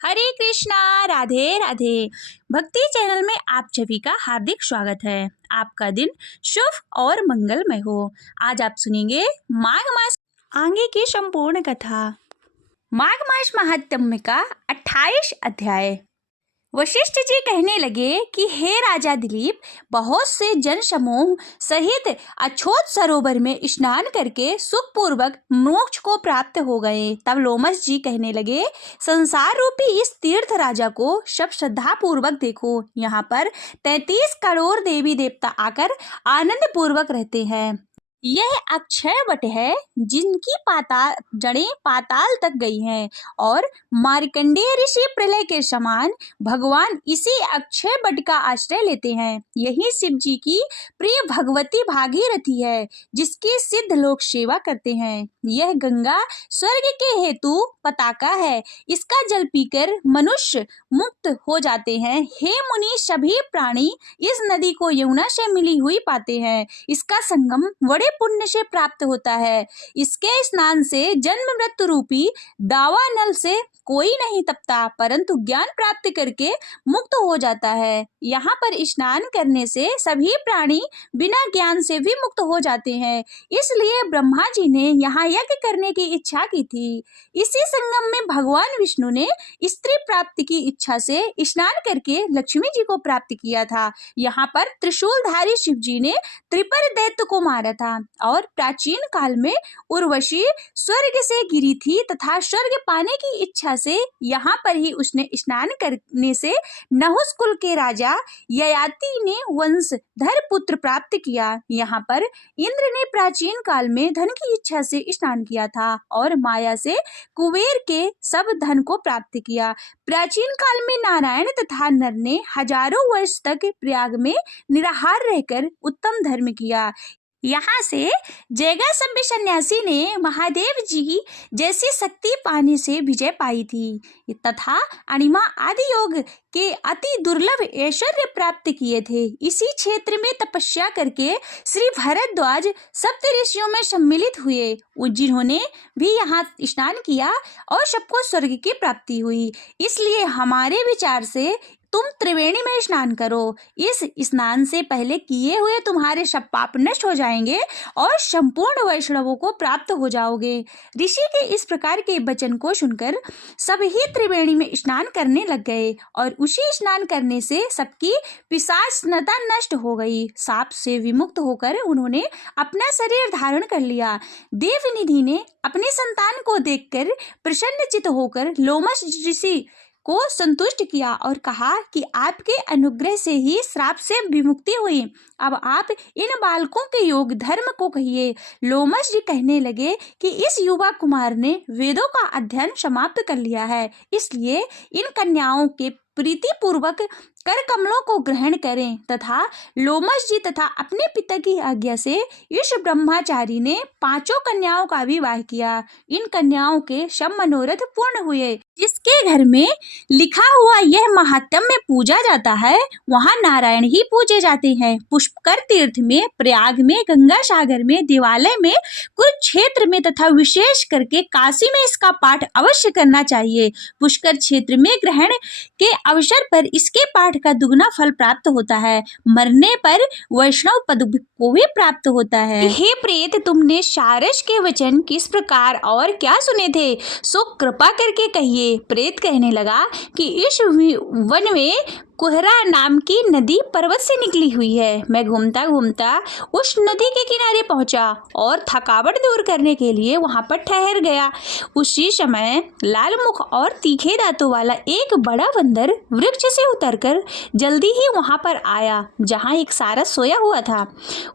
हरे कृष्णा, राधे राधे। भक्ति चैनल में आप सभी का हार्दिक स्वागत है। आपका दिन शुभ और मंगलमय हो। आज आप सुनेंगे माघ मास आगे की संपूर्ण कथा। माघ मास महात्म्य का 28 अध्याय। वशिष्ठ जी कहने लगे कि हे राजा दिलीप, बहुत से जन समूह सहित अछोत सरोवर में स्नान करके सुखपूर्वक मोक्ष को प्राप्त हो गए। तब लोमस जी कहने लगे, संसार रूपी इस तीर्थ राजा को सब श्रद्धा पूर्वक देखो। यहाँ पर 33 करोड़ देवी देवता आकर आनंद पूर्वक रहते हैं। यह अक्षय वट है जिनकी जड़ें पाताल तक गई हैं और मार्कंडेय ऋषि प्रलय के समान भगवान इसी अक्षय वट का आश्रय लेते हैं। यही शिव जी की प्रिय भगवती भागीरथी है जिसकी सिद्ध लोग सेवा करते हैं। यह गंगा स्वर्ग के हेतु पताका है, इसका जल पीकर मनुष्य मुक्त हो जाते हैं। हे मुनि, सभी प्राणी इस नदी को यमुना से मिली हुई पाते हैं। इसका संगम बड़े पुण्य से प्राप्त होता है। इसके स्नान से जन्म मृत्यु रूपी दावा नल से कोई नहीं तपता, परंतु ज्ञान प्राप्त करके मुक्त हो जाता है। यहाँ पर स्नान करने से सभी प्राणी बिना ज्ञान से भी मुक्त हो जाते हैं। इसलिए ब्रह्मा जी ने यहाँ यज्ञ करने की इच्छा की थी। इसी संगम में भगवान विष्णु ने स्त्री प्राप्ति की इच्छा से स्नान करके लक्ष्मी जी को प्राप्त किया था। यहाँ पर त्रिशूलधारी शिव जी ने त्रिपर दैत्य को मारा था और प्राचीन काल में उर्वशी स्वर्ग से गिरी थी तथा स्वर्ग पाने की इच्छा से यहाँ पर ही उसने स्नान करने से नहुस कुल के राजा ययाति ने वंशधर पुत्र प्राप्त किया। यहाँ पर इंद्र ने प्राचीन काल में धन की इच्छा से स्नान किया था और माया से कुबेर के सब धन को प्राप्त किया। प्राचीन काल में नारायण तथा नर ने हजारों वर्ष तक प्रयाग में निराहार रहकर उत्तम धर्म किया। यहाँ से जैगा सभ्य सन्यासी ने महादेव जी जैसी शक्ति पाने से विजय पाई थी तथा अणिमा आदि योग के अति दुर्लभ ऐश्वर्य प्राप्त किए थे। इसी क्षेत्र में तपस्या करके श्री भरद्वाज सप्त ऋषियों में सम्मिलित हुए, जिन्होंने भी यहाँ स्नान किया और सबको स्वर्ग की प्राप्ति हुई। इसलिए हमारे विचार से तुम त्रिवेणी में स्नान करो। इस स्नान से पहले किए हुए तुम्हारे सब पाप नष्ट हो जाएंगे और संपूर्ण वैष्णवों को प्राप्त हो जाओगे। ऋषि के इस प्रकार के वचन को सुनकर सब ही त्रिवेणी में स्नान करने लग गए और उसी स्नान करने से सबकी पिशाचनता नष्ट हो गई। साप से विमुक्त होकर उन्होंने अपना शरीर धारण कर लिया। देवनिधि ने अपनी संतान को देखकर प्रसन्नचित होकर लोमस ऋषि को संतुष्ट किया और कहा कि आपके अनुग्रह से ही श्राप से विमुक्ति हुई। अब आप इन बालकों के योग धर्म को कहिए। लोमस जी कहने लगे कि इस युवा कुमार ने वेदों का अध्ययन समाप्त कर लिया है, इसलिए इन कन्याओं के प्रीति पूर्वक कर कमलों को ग्रहण करें। तथा लोमस जी तथा अपने पिता की आज्ञा से इस ब्रह्मचारी ने 5 कन्याओं का विवाह किया। इन कन्याओं के सब मनोरथ पूर्ण हुए। जिसके घर में लिखा हुआ यह महात्म्य में पूजा जाता है, वहाँ नारायण ही पूजे जाते हैं। पुष्कर तीर्थ में, प्रयाग में, गंगा सागर में, देवालय में, कुरुक्षेत्र में तथा विशेष करके काशी में इसका पाठ अवश्य करना चाहिए। पुष्कर क्षेत्र में ग्रहण के अवसर पर इसके पाठ का दुगना फल प्राप्त होता है। मरने पर वैष्णव पद को भी प्राप्त होता है। हे प्रेत, तुमने सारस के वचन किस प्रकार और क्या सुने थे, सो कृपा करके कहिए। प्रेत कहने लगा कि इस वन में कोहरा नाम की नदी पर्वत से निकली हुई है। मैं घूमता घूमता उस नदी के किनारे पहुंचा और थकावट दूर करने के लिए वहां पर ठहर गया। उसी समय लाल मुख और तीखे दांतों वाला एक बड़ा बंदर वृक्ष से उतरकर जल्दी ही वहां पर आया जहां एक सारस सोया हुआ था।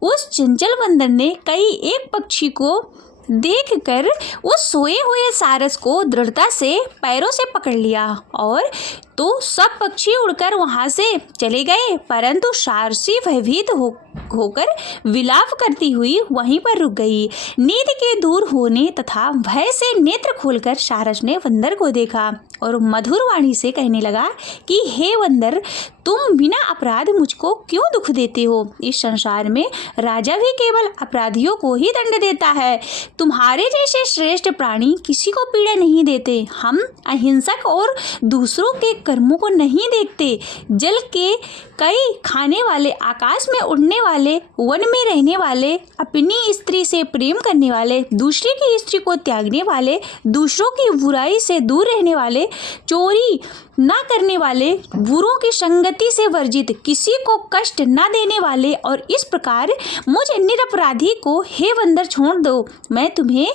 उस चंचल बंदर ने कई एक पक्षी को देखकर उस सोए हुए सारस को दृढ़ता से पैरों से पकड़ लिया और तो सब पक्षी उड़कर वहां से चले गए, परंतु सारसी भयभीत होकर विलाप करती हुई वहीं पर रुक गई। नींद के दूर होने तथा भय से नेत्र खोलकर सारस ने बंदर को देखा और मधुर वाणी से कहने लगा कि हे बंदर, तुम बिना अपराध मुझको क्यों दुख देते हो? इस संसार में राजा भी केवल अपराधियों को ही दंड देता है। तुम्हारे जैसे श्रेष्ठ प्राणी किसी को पीड़ा नहीं देते। हम अहिंसक और दूसरों के कर्मों को नहीं देखते। जल के कई खाने वाले, आकाश में उड़ने वाले, वन में रहने वाले, अपनी स्त्री से प्रेम करने वाले, दूसरे की स्त्री को त्यागने वाले, दूसरों की बुराई से दूर रहने वाले, चोरी ना करने वाले, बुरों की संगति से वर्जित, किसी को कष्ट ना देने वाले, और इस प्रकार मुझ निरपराधी को हे बंदर छोड़ दो। मैं तुम्हारे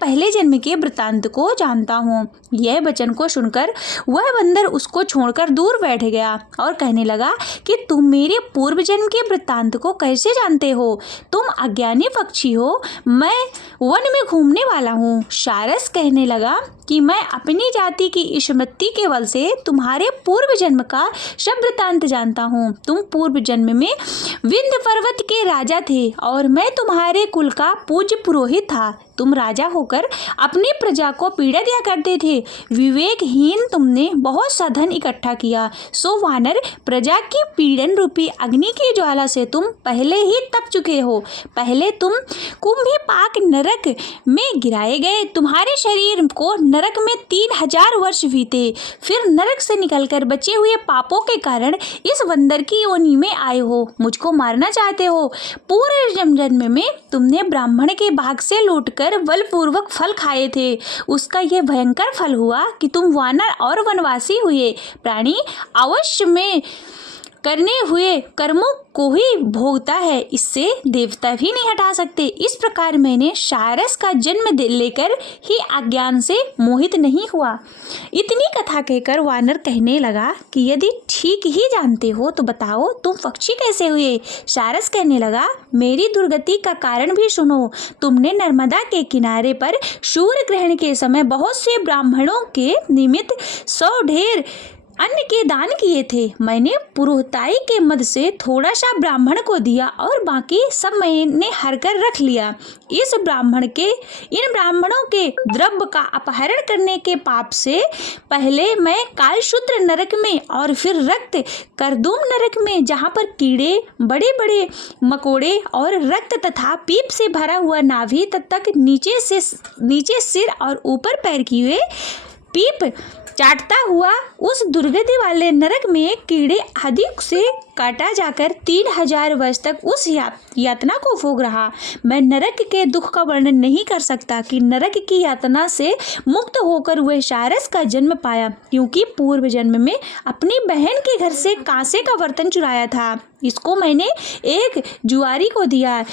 पहले जन्म के वृतांत को जानता हूँ। यह वचन को सुनकर वह बंदर उसको छोड़कर दूर बैठ गया और कहने लगा कि तुम मेरे पूर्व जन्म के वृत्तांत को कैसे जानते हो? तुम अज्ञानी पक्षी हो। मैं वन में घूमने वाला हूँ। सारस कहने लगा कि मैं अपनी जाति की स्मृति के बल से तुम्हारे पूर्व जन्म का सब वृत्तांत जानता हूँ। तुम पूर्व जन्म में विंध्य पर्वत के राजा थे और मैं तुम्हारे कुल का पूज्य पुरोहित था। तुम राजा होकर अपनी प्रजा को पीड़ा दिया करते थे। विवेकहीन तुमने बहुत सा धन इकट्ठा किया। सो वानर, प्रजा की पीड़न रूपी अग्नि की ज्वाला से तुम पहले ही तप चुके हो। पहले तुम कुंभी पाक नरक में गिराए गए। तुम्हारे शरीर को नरक में 3000 वर्ष बीते। फिर नरक से निकलकर बचे हुए पापों के कारण इस बंदर की योनि में आए हो। मुझको मारना चाहते हो। पूर्व जन्म में तुमने ब्राह्मण के भाग से लूटकर बलपूर्वक फल खाए थे। उसका यह भयंकर फल हुआ कि तुम वानर और वनवासी हुए। प्राणी अवश्य में करने हुए कर्मों को ही भोगता है, इससे देवता भी नहीं हटा सकते। इस प्रकार मैंने सारस का जन्म लेकर ही अज्ञान से मोहित नहीं हुआ। इतनी कथा कहकर वानर कहने लगा कि यदि ठीक ही जानते हो तो बताओ तुम पक्षी कैसे हुए? सारस कहने लगा, मेरी दुर्गति का कारण भी सुनो। तुमने नर्मदा के किनारे पर सूर्य ग्रहण के समय बहुत से ब्राह्मणों के निमित्त 100 ढेर अन्न के दान किए थे। मैंने पुरोहिताई के मद से थोड़ा सा ब्राह्मण को दिया और बाकी सब मैंने हर कर रख लिया। इन ब्राह्मणों के द्रव्य का अपहरण करने के पाप से पहले मैं कालशूत्र नरक में और फिर रक्त करदूम नरक में, जहाँ पर कीड़े, बड़े बड़े मकोड़े और रक्त तथा पीप से भरा हुआ नाभि तक नीचे सिर और ऊपर पैर किए पीप चाटता हुआ उस दुर्गति वाले नरक में कीड़े आदि से काटा जाकर 3000 वर्ष तक उस यातना को भोग रहा। मैं नरक के दुख का वर्णन नहीं कर सकता कि नरक की यातना से मुक्त होकर वह सारस का जन्म पाया, क्योंकि पूर्व जन्म में अपनी बहन के घर से कांसे का बर्तन चुराया था। इसको मैंने एक जुआरी को दिया।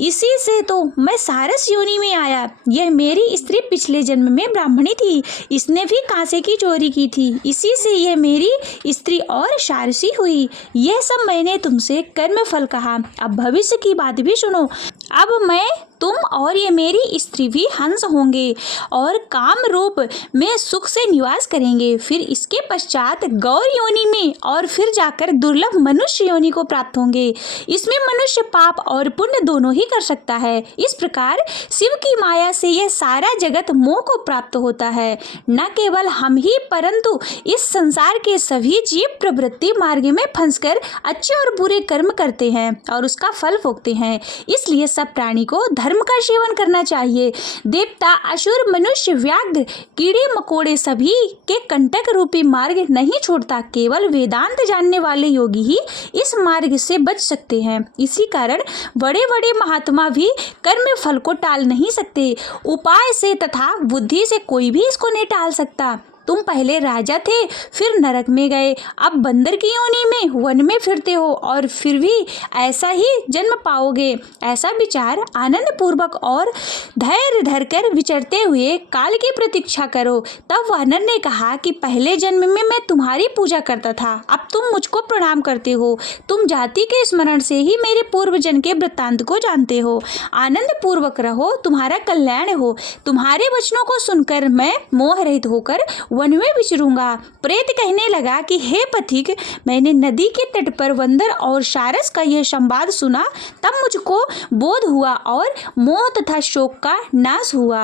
इसी से तो मैं सारस योनि में आया। यह मेरी स्त्री पिछले जन्म में ब्राह्मणी थी। इसने भी कांसे की चोरी की थी। इसी से यह मेरी स्त्री और सारसी हुई। यह सब मैंने तुमसे कर्म फल कहा। अब भविष्य की बात भी सुनो। अब मैं, तुम और ये मेरी स्त्री भी हंस होंगे और काम रूप में सुख से निवास करेंगे। फिर इसके पश्चात गौर योनि में और फिर जाकर दुर्लभ मनुष्य योनि को प्राप्त होंगे। इसमें मनुष्य पाप और पुण्य दोनों ही कर सकता है। इस प्रकार शिव की माया से यह सारा जगत मोह को प्राप्त होता है। न केवल हम ही परंतु इस संसार के सभी जीव प्रवृत्ति मार्ग में फंसकर अच्छे और बुरे कर्म करते हैं और उसका फल भोगते हैं। इसलिए सब प्राणी को धर्म का सेवन करना चाहिए। देवता, असुर, मनुष्य, व्याघ्र, कीड़े मकोड़े सभी के कंटक रूपी मार्ग नहीं छोड़ता। केवल वेदांत जानने वाले योगी ही इस मार्ग से बच सकते हैं। इसी कारण बड़े बड़े महात्मा भी कर्म फल को टाल नहीं सकते। उपाय से तथा बुद्धि से कोई भी इसको नहीं टाल सकता। तुम पहले राजा थे, फिर नरक में गए, अब बंदर की योनि में वन में फिरते हो और फिर भी ऐसा ही जन्म पाओगे। ऐसा विचार आनंद पूर्वक और धैर्य धरकर विचरते हुए काल की प्रतीक्षा करो। तब वानर ने कहा कि पहले जन्म में मैं तुम्हारी पूजा करता था, अब तुम मुझको प्रणाम करते हो। तुम जाति के स्मरण से ही मेरे पूर्व जन्म के वृत्तांत को जानते हो। आनंद पूर्वक रहो, तुम्हारा कल्याण हो। तुम्हारे वचनों को सुनकर मैं मोह रहित होकर वन में विचरूंगा। प्रेत कहने लगा कि हे पथिक, मैंने नदी के तट पर बंदर और सारस का यह संवाद सुना, तब मुझको बोध हुआ और मोह तथा शोक का नाश हुआ।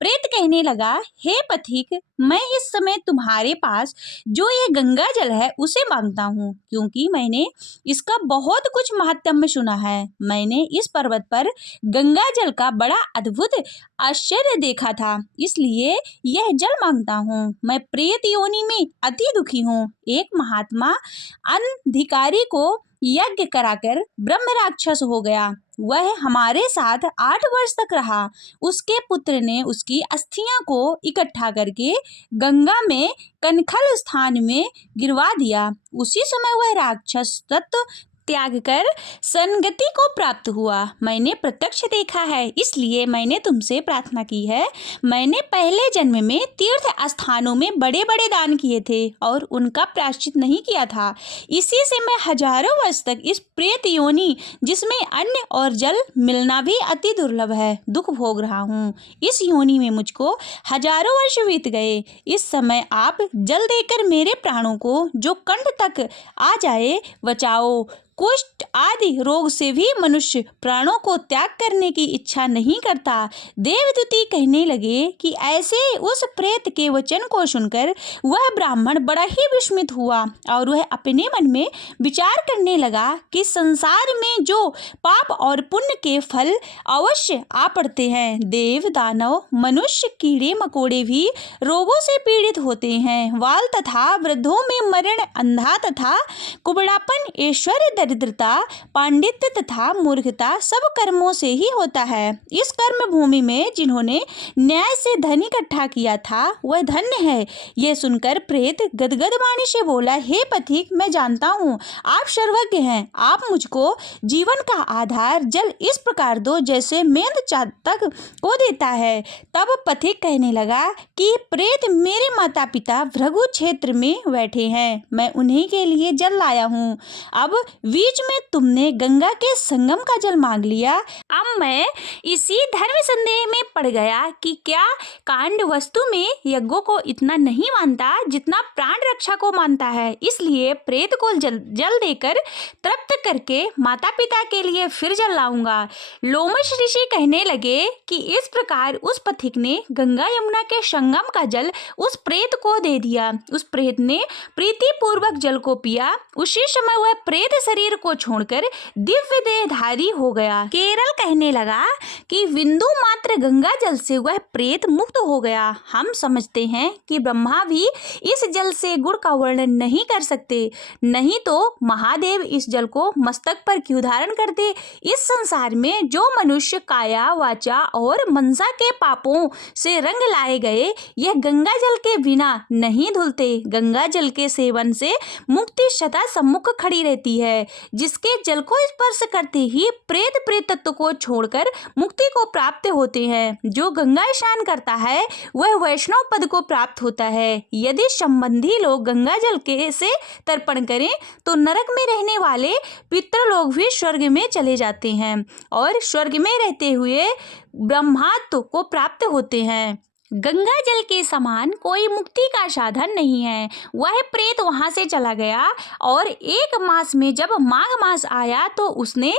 प्रेत कहने लगा, हे पथिक, मैं इस समय तुम्हारे पास जो ये गंगा जल है उसे मांगता हूँ, क्योंकि मैंने इसका बहुत कुछ महात्म्य सुना है। मैंने इस पर्वत पर गंगा जल का बड़ा अद्भुत आश्चर्य देखा था, इसलिए यह जल मांगता हूँ। मैं प्रेत योनि में अति दुखी हूँ। एक महात्मा अनधिकारी को यज्ञ कराकर ब्रह्म राक्षस हो गया। वह हमारे साथ 8 वर्ष तक रहा। उसके पुत्र ने उसकी अस्थियां को इकट्ठा करके गंगा में कनखल स्थान में गिरवा दिया। उसी समय वह राक्षस तत्व त्याग कर सन्गति को प्राप्त हुआ। मैंने प्रत्यक्ष देखा है, इसलिए मैंने तुमसे प्रार्थना की है। मैंने पहले जन्म में तीर्थ स्थानों में बड़े बड़े दान किए थे और उनका प्रायश्चित नहीं किया था। इसी से मैं हजारों वर्ष तक इस प्रेत योनि, जिसमें अन्न और जल मिलना भी अति दुर्लभ है, दुख भोग रहा हूँ। इस योनि में मुझको हजारों वर्ष बीत गए। इस समय आप जल देकर मेरे प्राणों को जो कंठ तक आ जाए बचाओ। कुष्ठ आदि रोग से भी मनुष्य प्राणों को त्याग करने की इच्छा नहीं करता। देवदूती कहने लगे कि ऐसे उस प्रेत के वचन को सुनकर वह ब्राह्मण बड़ा ही विस्मित हुआ और वह अपने मन में विचार करने लगा कि संसार में जो पाप और पुण्य के फल अवश्य आ पड़ते हैं। देव, दानव, मनुष्य, कीड़े मकोड़े भी रोगों से पीड़ित होते हैं। बाल तथा वृद्धों में मरण, अंधा तथा कुबड़ापन, ऐश्वर्य, दरिद्रता, पांडित्य तथा मूर्खता सब कर्मों से ही होता है। इस कर्म भूमि में जिन्होंने न्याय से धन इकट्ठा किया था वह धन्य है। यह सुनकर प्रेत गदगद वाणी से बोला, हे पथिक, मैं जानता हूँ आप सर्वज्ञ हैं। आप मुझको जीवन का आधार जल इस प्रकार दो जैसे मेंढ चातक को देता है। तब पथिक कहने लगा कि प्रेत मेरे माता पिता भृगु क्षेत्र में बैठे हैं, मैं उन्हीं के लिए जल लाया हूँ। अब बीच में तुमने गंगा के संगम का जल मांग लिया। अब मैं इसी धर्म संदेह में पड़ गया कि क्या कांड वस्तु में यज्ञों को इतना नहीं मानता जितना प्राण रक्षा को मानता है। इसलिए प्रेत को जल देकर तृप्त करके माता पिता के लिए फिर जल लाऊंगा। लोमश ऋषि कहने लगे कि इस प्रकार उस पथिक ने गंगा यमुना के संगम का जल उस प्रेत को दे दिया। उस प्रेत ने प्रीति पूर्वक जल को पिया। उसी समय वह प्रेत शरीर को छोड़कर दिव्य देहधारी हो गया। केरल कहने लगा कि बिंदु मात्र गंगा जल से वह प्रेत मुक्त हो गया। हम समझते हैं कि ब्रह्मा भी इस जल से गुण का वर्णन नहीं कर सकते, नहीं तो महादेव इस जल को मस्तक पर क्यों धारण करते। इस संसार में जो मनुष्य काया, वाचा और मनसा के पापों से रंग लाए गए, यह गंगा जल के बिना नहीं धुलते। गंगा जल के सेवन से मुक्ति सदा सम्मुख खड़ी रहती है। जिसके जल को स्पर्श करते ही प्रेत तत्व को छोड़कर मुक्ति को प्राप्त होते हैं। जो गंगा स्नान करता है वह वैष्णव पद को प्राप्त होता है। यदि संबंधी लोग गंगा जल के से तर्पण करें तो नरक में रहने वाले पितृलोग भी स्वर्ग में चले जाते हैं और स्वर्ग में रहते हुए ब्रह्मत्व को प्राप्त होते हैं। गंगा जल के समान कोई मुक्ति का साधन नहीं है। वह प्रेत वहां से चला गया और 1 मास में जब माघ मास आया तो उसने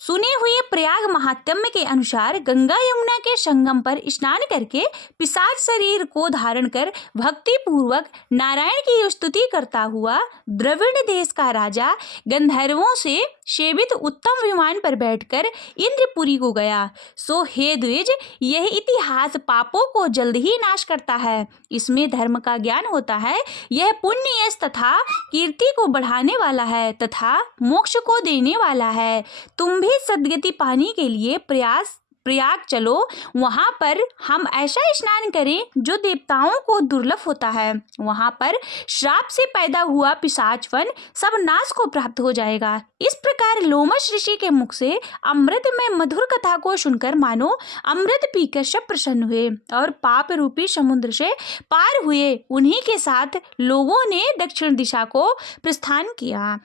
सुने हुए प्रयाग महात्म्य के अनुसार गंगा यमुना के संगम पर स्नान करके पिशाच शरीर को धारण कर भक्ति पूर्वक नारायण की स्तुति करता हुआ द्रविड़ देश का राजा गंधर्वों से सेवित उत्तम विमान पर बैठकर इंद्रपुरी को गया। सो हे द्विज, यह इतिहास पापों को जल्द ही नाश करता है। इसमें धर्म का ज्ञान होता है। यह पुण्य यश तथा कीर्ति को बढ़ाने वाला है तथा मोक्ष को देने वाला है। तुम भी सद्गति पाने के लिए प्रयाग चलो। वहां पर हम ऐसा स्नान करें जो देवताओं को दुर्लभ होता है। वहां पर श्राप से पैदा हुआ पिशाचवन सब नाश को प्राप्त हो जाएगा। इस प्रकार लोमश ऋषि के मुख से अमृत में मधुर कथा को सुनकर मानो अमृत पीकर सब प्रसन्न हुए और पाप रूपी समुद्र से पार हुए। उन्हीं के साथ लोगों ने दक्षिण दिशा को प्रस्थान किया।